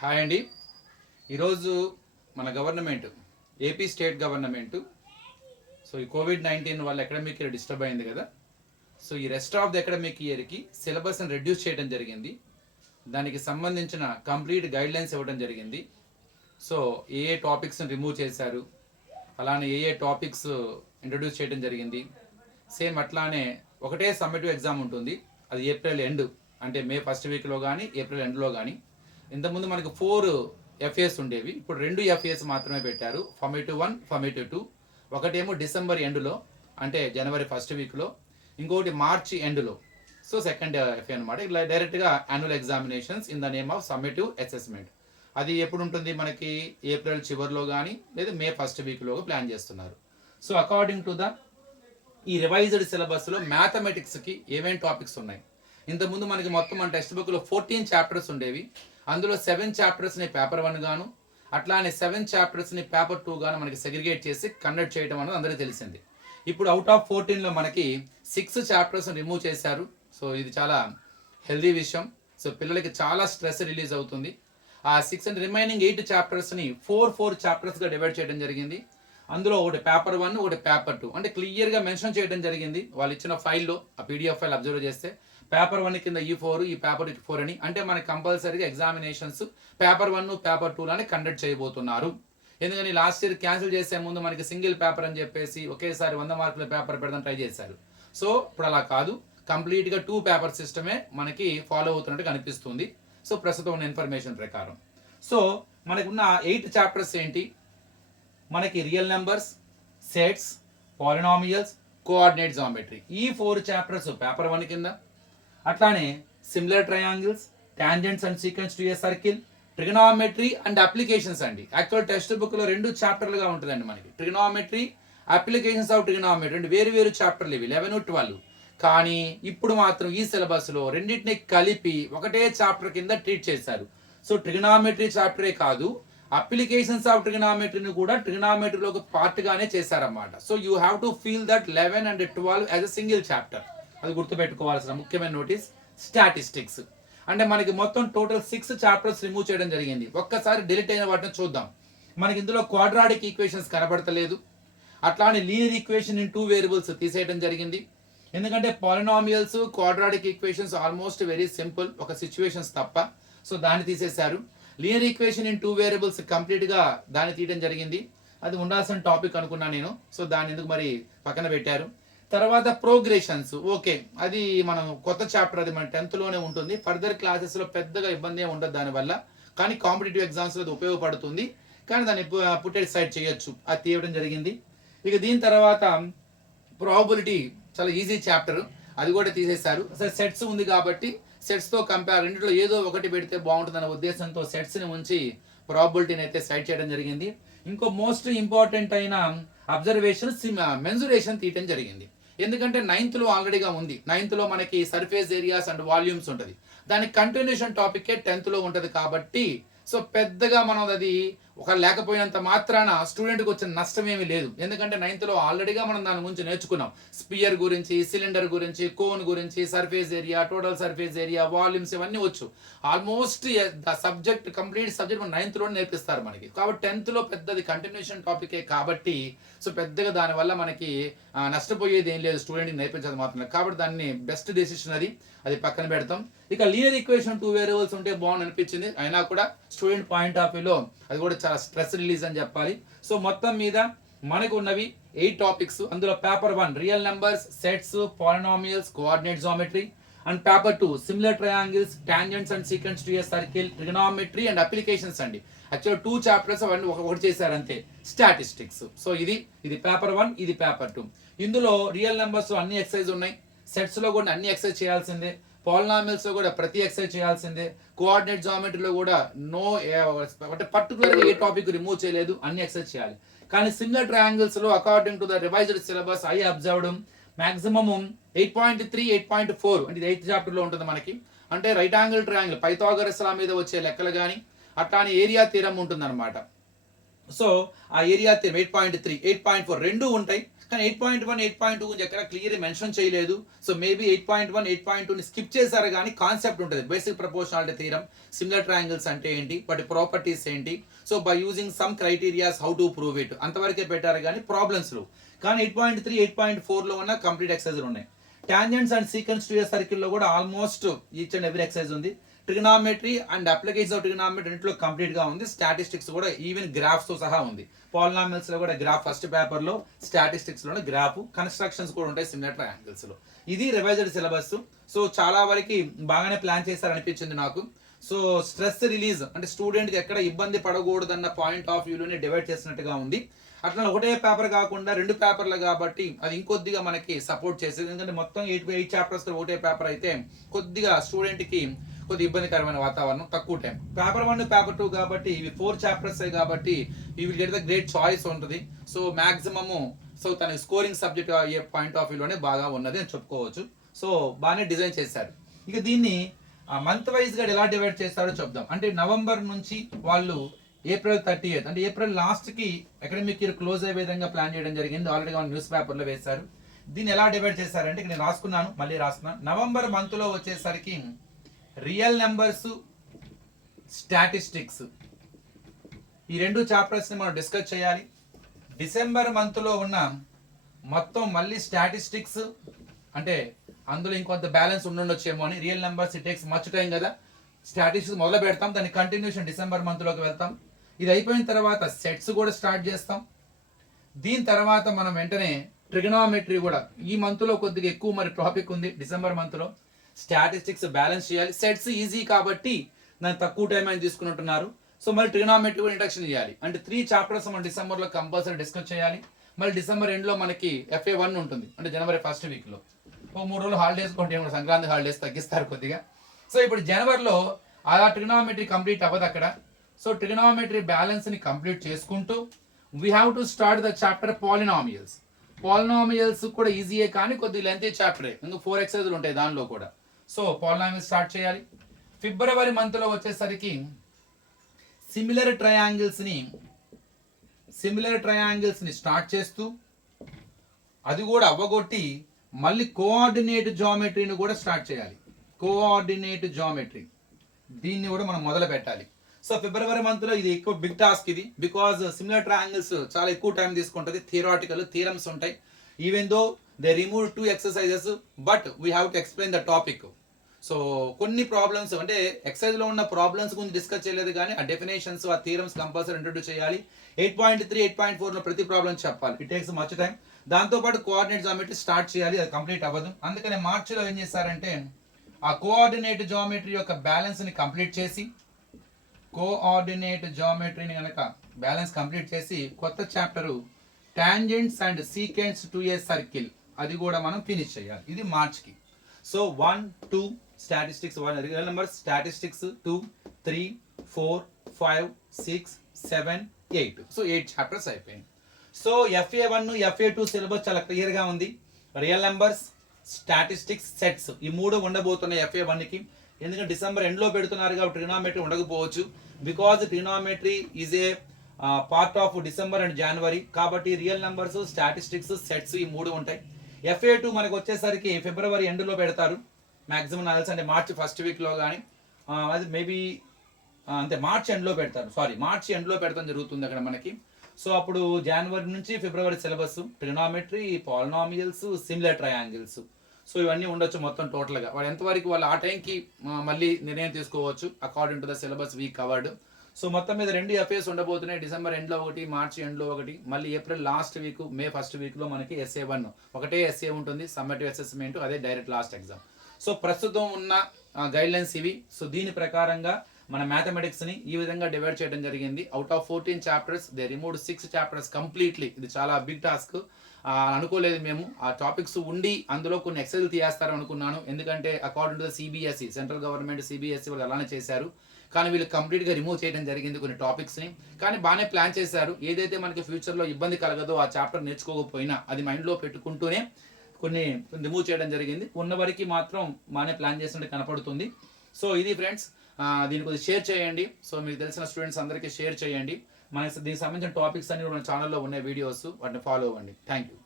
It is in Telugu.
హాయ్ అండి. ఈరోజు మన గవర్నమెంట్ ఏపీ స్టేట్ గవర్నమెంట్ ఈ కోవిడ్-19 వల్ల అకాడమిక్ ఇయర్ డిస్టర్బ్ అయింది కదా. ఈ రెస్ట్ ఆఫ్ ది అకాడమిక్ ఇయర్కి సిలబస్ని రెడ్యూస్ చేయడం జరిగింది. దానికి సంబంధించిన కంప్లీట్ గైడ్లైన్స్ ఇవ్వడం జరిగింది. ఏ టాపిక్స్ని రిమూవ్ చేశారు, అలానే ఏ టాపిక్స్ ఇంట్రడ్యూస్ చేయడం జరిగింది. సేమ్ అట్లానే ఒకటే సమ్మేటివ్ ఎగ్జామ్ ఉంటుంది. అది ఏప్రిల్ ఎండ్ అంటే మే ఫస్ట్ వీక్లో కానీ ఏప్రిల్ ఎండ్లో కానీ. ఇంతకుముందు మనకు 4 FAs ఉండేవి, ఇప్పుడు 2 FAs మాత్రమే పెట్టారు. Formative 1, formative 2. ఒకటేమో డిసెంబర్ ఎండ్లో అంటే జనవరి ఫస్ట్ వీక్లో, ఇంకొకటి మార్చి ఎండ్లో. సెకండ్ FA అనమాట. ఇలా డైరెక్ట్గా annual examinations in the name of summative assessment. అది ఎప్పుడు ఉంటుంది మనకి ఏప్రిల్ చివరిలో కానీ లేదా మే ఫస్ట్ వీక్లో ప్లాన్ చేస్తున్నారు. అకార్డింగ్ టు ద ఈ రివైజ్డ్ సిలబస్లో మ్యాథమెటిక్స్కి ఏమేమి టాపిక్స్ ఉన్నాయి. ఇంతకుముందు మనకి మొత్తం మన టెక్స్ట్ బుక్లో 14 చాప్టర్స్ ఉండేవి. అందులో 7 చాప్టర్స్ని పేపర్ 1 గాను, అట్లానే 7 చాప్టర్స్ని పేపర్ 2 గాను మనకి సెగ్రిగేట్ చేసి కండక్ట్ చేయడం అనేది అందరికీ తెలిసింది. ఇప్పుడు అవుట్ ఆఫ్ 14లో మనకి 6 చాప్టర్స్ని రిమూవ్ చేశారు. ఇది చాలా హెల్దీ విషయం. పిల్లలకి చాలా స్ట్రెస్ రిలీజ్ అవుతుంది. ఆ 6 అండ్ రిమైనింగ్ 8 చాప్టర్స్ని 4 చాప్టర్స్గా డివైడ్ చేయడం జరిగింది. అందులో ఒకటి పేపర్ 1, ఒకటి పేపర్ 2 అంటే క్లియర్గా మెన్షన్ చేయడం జరిగింది. వాళ్ళు ఇచ్చిన ఫైల్లో ఆ PDF ఫైల్ అబ్జర్వ్ చేస్తే పేపర్ 1 కింద ఈ 4, ఈ పేపర్ 4 అని, అంటే మనకి కంపల్సరీగా ఎగ్జామినేషన్స్ పేపర్ 1, పేపర్ 2 కండక్ట్ చేయబోతున్నారు. ఎందుకని లాస్ట్ ఇయర్ క్యాన్సిల్ చేసే ముందు మనకి సింగిల్ పేపర్ అని చెప్పేసి ఒకేసారి 100 మార్కుల పేపర్ పెడదాం ట్రై చేశారు. ఇప్పుడు అలా కాదు, కంప్లీట్గా 2 పేపర్ సిస్టమే మనకి ఫాలో అవుతున్నట్టు కనిపిస్తుంది. ప్రస్తుతం ఉన్న ఇన్ఫర్మేషన్ ప్రకారం. మనకున్న 8 చాప్టర్స్ ఏంటి, మనకి real numbers, sets, polynomials, coordinate geometry. ఈ 4 చాప్టర్స్ పేపర్ 1 కింద. అట్లానే similar triangles, tangents and sequence to a circle, trigonometry and applications అండి. యాక్చువల్ టెక్స్ట్ బుక్లో 2 చాప్టర్లుగా ఉంటుందండి మనకి. ట్రిగనామెట్రీ, అప్లికేషన్స్ ఆఫ్ ట్రిగనామెట్రీ, 2 వేరు చాప్టర్లు ఇవి 11, 12. కానీ ఇప్పుడు మాత్రం ఈ సిలబస్లో రెండింటిని కలిపి ఒకటే చాప్టర్ కింద ట్రీట్ చేశారు. ట్రిగనామెట్రీ చాప్టరే కాదు, అప్లికేషన్స్ ఆఫ్ ట్రిగనామెట్రీని కూడా ట్రిగనామెట్రీలో ఒక పార్ట్గానే చేశారన్నమాట. You have to feel that 11 and 12 as a single chapter. అది గుర్తుపెట్టుకోవాల్సిన ముఖ్యమైన నోటీస్. స్టాటిస్టిక్స్ అంటే మనకి మొత్తం టోటల్ 6 చాప్టర్స్ రిమూవ్ చేయడం జరిగింది. ఒక్కసారి డిలీట్ అయిన వాటిని చూద్దాం. మనకి ఇందులో క్వాడ్రాటిక్ ఈక్వేషన్స్ కనబడతలేదు. అట్లానే లీనియర్ ఈక్వేషన్ ఇన్ 2 వేరియబుల్స్ తీసేయడం జరిగింది. ఎందుకంటే polynomials, quadratic equations almost very simple, ఒక సిచ్యువేషన్స్ తప్ప. దాన్ని తీసేశారు. లీనియర్ ఈక్వేషన్ ఇన్ 2 వేరియబుల్స్ కంప్లీట్గా దాన్ని తీయడం జరిగింది. అది ఉండాల్సిన టాపిక్ అనుకున్నా నేను. దాన్ని ఎందుకు మరి పక్కన పెట్టారు. తర్వాత ప్రోగ్రెషన్స్, ఓకే, అది మనం కొత్త చాప్టర్, అది మన 10th ఉంటుంది. ఫర్దర్ క్లాసెస్లో పెద్దగా ఇబ్బంది ఏమి ఉండదు దానివల్ల, కానీ కాంపిటేటివ్ ఎగ్జామ్స్లో అది ఉపయోగపడుతుంది. కానీ దాన్ని పుట్టెడ్ సైడ్ చేయొచ్చు, అది తీయడం జరిగింది. ఇక దీని తర్వాత ప్రాబబిలిటీ చాలా ఈజీ చాప్టర్, అది కూడా తీసేశారు. అసలు సెట్స్ ఉంది కాబట్టి సెట్స్తో కంపేర్ రెండింటిలో ఏదో ఒకటి పెడితే బాగుంటుందనే ఉద్దేశంతో సెట్స్ని ఉంచి ప్రాబబిలిటీని అయితే సైడ్ చేయడం జరిగింది. ఇంకో మోస్ట్ ఇంపార్టెంట్ అయిన అబ్జర్వేషన్ మెన్సురేషన్ తీయటం జరిగింది. ఎందుకంటే 9th ఆల్రెడీగా ఉంది. 9th మనకి సర్ఫేస్ ఏరియాస్ అండ్ వాల్యూమ్స్ ఉంటుంది. దాని కంటిన్యూషన్ టాపిక్ 10th ఉంటుంది కాబట్టి పెద్దగా మనం అది ఒక లేకపోయినంత మాత్రాన స్టూడెంట్కి వచ్చిన నష్టం ఏమీ లేదు. ఎందుకంటే 9th ఆల్రెడీగా మనం దాని గురించి నేర్చుకున్నాం. స్పియర్ గురించి, సిలిండర్ గురించి, కోన్ గురించి, surface area, total surface area, volumes ఇవన్నీ వచ్చు. Almost the subject, complete subject మన 9th నేర్పిస్తారు మనకి. కాబట్టి 10th పెద్దది కంటిన్యూషన్ టాపికే కాబట్టి పెద్దగా దానివల్ల మనకి నష్టపోయేది ఏం లేదు, స్టూడెంట్కి నేర్పించదు మాత్రమే. కాబట్టి దాన్ని బెస్ట్ డెసిషన్ అది పక్కన పెడతాం. ఇక లీనియర్ ఈక్వేషన్ 2 వేరియబుల్స్ ఉంటే బాగుంది అనిపించింది. అయినా కూడా స్టూడెంట్ పాయింట్ ఆఫ్ వ్యూలో అది కూడా చాలా స్ట్రెస్ రిలీజ్ అని చెప్పాలి. మొత్తం మీద మనకు ఉన్నవి 8 టాపిక్స్. అందులో paper 1 real numbers, sets, polynomials, coordinate geometry, and paper 2 similar triangles, tangents and sequence to a circle, trigonometry and applications అండి. యాక్చువల్ 2 చాప్టర్స్ అవన్నీ ఒకటి చేశారు అంతే, స్టాటిస్టిక్స్. ఇది పేపర్ 1, ఇది పేపర్ 2. ఇందులో రియల్ నెంబర్స్ అన్ని ఎక్సర్సైజ్ ఉన్నాయి, సెట్స్ లో కూడా అన్ని ఎక్సర్సైజ్ చేయాల్సిందే, పాలినామియల్స్ లో కూడా ప్రతి ఎక్సర్సైజ్ చేయాల్సిందే, కోఆర్డినేట్ జామెట్రీలో కూడా అంటే పర్టికులర్గా ఏ టాపిక్ రిమూవ్ చేయలేదు, అన్ని ఎక్సర్సైజ్ చేయాలి. కానీ సిమిలర్ ట్రయాంగిల్స్ లో according to the revised syllabus I observed maximum 8.3, 8.4 అంటే 8th చాప్టర్లో ఉంటుంది మనకి. అంటే రైట్ యాంగిల్ ట్రయాంగిల్, పైథాగరస్ లా మీద వచ్చే లెక్కలు కానీ, అట్లానే ఏరియా థీరం ఉంటుంది అనమాట. సో ఆ ఏరియా 8.3 8.4 రెండు ఉంటాయి, కానీ 8.1 8.2 గురించి ఎక్కడ క్లియర్ మెన్షన్ చేయలేదు. సో మేబీ 8.1 8.2ని స్కిప్ చేశారు, కానీ కాన్సెప్ట్ ఉంటుంది. Basic proportionality theorem, similar triangles అంటే ఏంటి, వాటి ప్రాపర్టీస్ ఏంటి, so by using some criterias how to prove it, అంతవరకే పెట్టారు కానీ ప్రాబ్లమ్స్ లో. కానీ 8.3 8.4లో ఉన్న కంప్లీట్ ఎక్సర్సైజ్ ఉన్నాయి. Tangents and secants to a సర్కిల్లో కూడా almost each and every exercise ఉంది. Trigonometry and application of trigonometry రెంట్లో కంప్లీట్ గా ఉంది. స్టాటిస్టిక్స్ కూడా ఈవెన్ గ్రాఫ్స్ తో సహా ఉంది. పాలినామియల్స్ లో కూడా గ్రాఫ్ ఫస్ట్ పేపర్ లో, స్టాటిస్టిక్స్ లో గ్రాఫ్, కన్స్ట్రక్షన్స్ కూడా ఉంటాయి సిమిలర్ ట్రయాంగిల్స్ లో. ఇది రివైజ్డ్ సిలబస్. సో చాలా వరకు బాగానే ప్లాన్ చేశారనిపించింది నాకు. సో స్ట్రెస్ రిలీజ్ అంటే స్టూడెంట్ కి ఎక్కడ ఇబ్బంది పడకూడదన్న పాయింట్ ఆఫ్ వ్యూలోనే డివైడ్ చేసినట్టుగా ఉంది. అట్లా ఒకటే పేపర్ కాకుండా 2 పేపర్లు కాబట్టి అది ఇంకొద్దిగా మనకి సపోర్ట్ చేసేది. ఎందుకంటే మొత్తం 8 చాప్టర్స్ ఒకటే పేపర్ అయితే కొద్దిగా స్టూడెంట్ కి కొద్ది ఇబ్బందికరమైన వాతావరణం, తక్కువ టైం. పేపర్ 1 పేపర్ 2 కాబట్టి ఇవి 4 చాప్టర్స్ కాబట్టి ఈ will get the great choice ఉంటుంది. సో మాక్సిమము సో తన స్కోరింగ్ సబ్జెక్ట్ అయ్యే పాయింట్ ఆఫ్ వ్యూలోనే బాగా ఉన్నది అని చెప్పుకోవచ్చు. సో బాగానే డిజైన్ చేశారు. ఇక దీన్ని మంత్ వైజ్ గా ఎలా డివైడ్ చేస్తారో చెప్దాం. అంటే నవంబర్ నుంచి వాళ్ళు ఏప్రిల్ 30th అంటే ఏప్రిల్ లాస్ట్ కి అకాడమిక్ ఇయర్ క్లోజ్ అయ్యే విధంగా ప్లాన్ చేయడం జరిగింది. ఆల్రెడీ న్యూస్ పేపర్ లో వేశారు. దీన్ని ఎలా డివైడ్ చేశారంటే నేను రాసుకున్నాను, మళ్ళీ రాస్తున్నాను. నవంబర్ మంత్ లో వచ్చేసరికి రియల్ నెంబర్స్, స్టాటిస్టిక్స్ ఈ 2 చాప్టర్స్ ని మనం డిస్కస్ చేయాలి. డిసెంబర్ మంత్ లో ఉన్న మొత్తం మళ్ళీ స్టాటిస్టిక్స్ అంటే అందులో ఇంకొంత బ్యాలెన్స్ ఉండుండొచ్చేమో అని. Real numbers it takes much time కదా, స్టాటిస్టిక్స్ మొదలు పెడతాం, దాని కంటిన్యూషన్ డిసెంబర్ మంత్ లోకి వెళ్తాం. ఇది అయిపోయిన తర్వాత సెట్స్ కూడా స్టార్ట్ చేస్తాం. దీని తర్వాత మనం వెంటనే ట్రిగనామెట్రీ కూడా ఈ మంత్ లో కొద్దిగా ఎక్కువ మరి టాపిక్ ఉంది. డిసెంబర్ మంత్ లో స్టాటిస్టిక్స్ బ్యాలెన్స్ చేయాలి. సెట్స్ ఈజీ కాబట్టి దాన్ని తక్కువ టైం అని తీసుకుంటున్నారు. సో మళ్ళీ ట్రిగనామెట్రీ కూడా ఇంట్రడక్షన్ చేయాలి. అంటే 3 చాప్టర్స్ మనం డిసెంబర్ లో కంపల్సరీ డిస్కస్ చేయాలి. మళ్ళీ డిసెంబర్ ఎండ్ లో మనకి FA1 ఉంటుంది, అంటే జనవరి ఫస్ట్ వీక్ లో. 3 రోజులు హాలిడేస్ కొంటే సంక్రాంతి హాలిడేస్ తగ్గిస్తారు కొద్దిగా. సో ఇప్పుడు జనవరిలో అలా ట్రిగనామెట్రీ కంప్లీట్ అవ్వదు అక్కడ. సో ట్రిగనామెట్రీ బ్యాలెన్స్ ని కంప్లీట్ చేసుకుంటూ we have to start the chapter polynomials. Polynomials కూడా ఈజీయే కానీ కొద్దిగా లెంతీ చాప్టరే, ఇంకా 4 ఎక్సర్సైజులు ఉంటాయి దానిలో కూడా. సో పాలినామియల్స్ స్టార్ట్ చేయాలి. ఫిబ్రవరి మంత్ లో వచ్చేసరికి సిమిలర్ ట్రయాంగిల్స్ ని స్టార్ట్ చేస్తూ అది కూడా అవ్వగొట్టి మళ్ళీ కోఆర్డినేట్ జామెట్రీని కూడా స్టార్ట్ చేయాలి. కోఆర్డినేట్ జామెట్రీ దీన్ని కూడా మనం మొదలు పెట్టాలి. సో ఫిబ్రవరి మంత్ లో ఇది ఎక్కువ బిగ్ టాస్క్ ఇది, బికాజ్ సిమిలర్ ట్రయాంగిల్స్ చాలా ఎక్కువ టైం తీసుకుంటుంది. థియరాటికల్ థియరమ్స్ ఉంటాయి. Even though they remove 2 exercises but we have to explain the topic. So కొన్ని ప్రాబ్లమ్స్ అంటే ఎక్సర్సైజ్ లో ఉన్న ప్రాబ్లమ్స్ గురించి డిస్కస్ చేయలేదు, కానీ ఆ డెఫినేషన్స్ ఆ థియరమ్స్ కంపల్సరీ ఇంట్రొడ్యూస్ చేయాలి. 8.3 8.4 లో ప్రతి ప్రాబ్లం చెప్పాలి. It takes much time. దాంతోపాటు కోఆర్డినేట్ జామెట్రీ స్టార్ట్ చేయాలి, అది కంప్లీట్ అవ్వదు. అందుకనే మార్చిలో ఏం చేశారంటే ఆ కోఆర్డినేట్ జామెట్రీ యొక్క బ్యాలెన్స్ ని కంప్లీట్ చేసి, కోఆర్డినేట్ జామెట్రీని కనుక బ్యాలెన్స్ కంప్లీట్ చేసి కొత్త chapter tangents and secants to a circle అది కూడా మనం ఫినిష్ చేయాలి. ఇది మార్చ్కి. So 1 2 statistics 1 real numbers, statistics 2 3 4 5 6 7 8. So 8 chapters అయిపోయింది. సో FA1 FA2 సిలబస్ చాలా క్లియర్ గా ఉంది. రియల్ నెంబర్స్, స్టాటిస్టిక్స్, సెట్స్ ఈ 3 ఉండబోతున్నాయి FA1 కి. ఎందుకంటే డిసెంబర్ ఎండ్ లో పెడుతున్నారు కాబట్టి ట్రిగనామెట్రీ ఉండకపోవచ్చు. Because trigonometry is a part of December and జనవరి కాబట్టి రియల్ నెంబర్స్, స్టాటిస్టిక్స్, సెట్స్ ఈ 3 ఉంటాయి. FA2 మనకు వచ్చేసరికి ఫిబ్రవరి ఎండ్ లో పెడతారు మాక్సిమం నాకు తెలిసి, అంటే మార్చి ఫస్ట్ వీక్ లో కానీ అది మేబీ అంతే మార్చి ఎండ్ లో పెడతారు. మార్చి ఎండ్ లో పెడతాం జరుగుతుంది అక్కడ మనకి. సో అప్పుడు జనవరి నుంచి ఫిబ్రవరి syllabus trigonometry, polynomials, similar triangles, so ఇవన్నీ ఉండొచ్చు మొత్తం టోటల్ గా. వాళ్ళు ఎంతవరకు వాళ్ళు ఆ టైంకి మళ్ళీ నిర్ణయం తీసుకోవచ్చు according to the syllabus week covered. So మొత్తం మీద 2 FAs ఉండబోతున్నాయి. డిసెంబర్ ఎండ్ లో ఒకటి, మార్చి ఎండ్ లో ఒకటి, మళ్ళీ April last week, May first week లో మనకి SA1 ఒకటే SA ఉంటుంది, సమ్మటివ్ అసెస్మెంట్, అదే డైరెక్ట్ లాస్ట్ ఎగ్జామ్. సో ప్రస్తుతం ఉన్న గైడ్ లైన్స్ ఇవి. సో దీని ప్రకారంగా మన మ్యాథమెటిక్స్ ని ఈ విధంగా డివైడ్ చేయడం జరిగింది. Out of 14 chapters they removed 6 chapters completely. ఇది చాలా బిగ్ టాస్క్. అనుకోలేదు మేము ఆ టాపిక్స్ ఉండి అందులో కొన్ని ఎక్సెల్ తీయేస్తారు అనుకున్నాను. ఎందుకంటే according to the CBSE central government CBSE వాళ్ళు అలానే చేశారు. కానీ వీళ్ళు కంప్లీట్ గా రిమూవ్ చేయడం జరిగింది కొన్ని టాపిక్స్ ని. కానీ బాగానే ప్లాన్ చేశారు. ఏదైతే మనకి ఫ్యూచర్ లో ఇబ్బంది కలగదో ఆ చాప్టర్ నేర్చుకోకపోయినా అది మైండ్ లో పెట్టుకుంటూనే కొన్ని రిమూవ్ చేయడం జరిగింది. ఉన్న వరకు మాత్రం బాగానే ప్లాన్ చేసినట్టు కనపడుతుంది. సో ఇది ఫ్రెండ్స్, దీని కొద్దిగా షేర్ చేయండి. సో మీకు తెలిసిన స్టూడెంట్స్ అందరికీ షేర్ చేయండి. మన దీనికి సంబంధించిన టాపిక్స్ అన్ని మన ఛానల్లో ఉన్న వీడియోస్ వాటిని ఫాలో అవ్వండి. Thank you.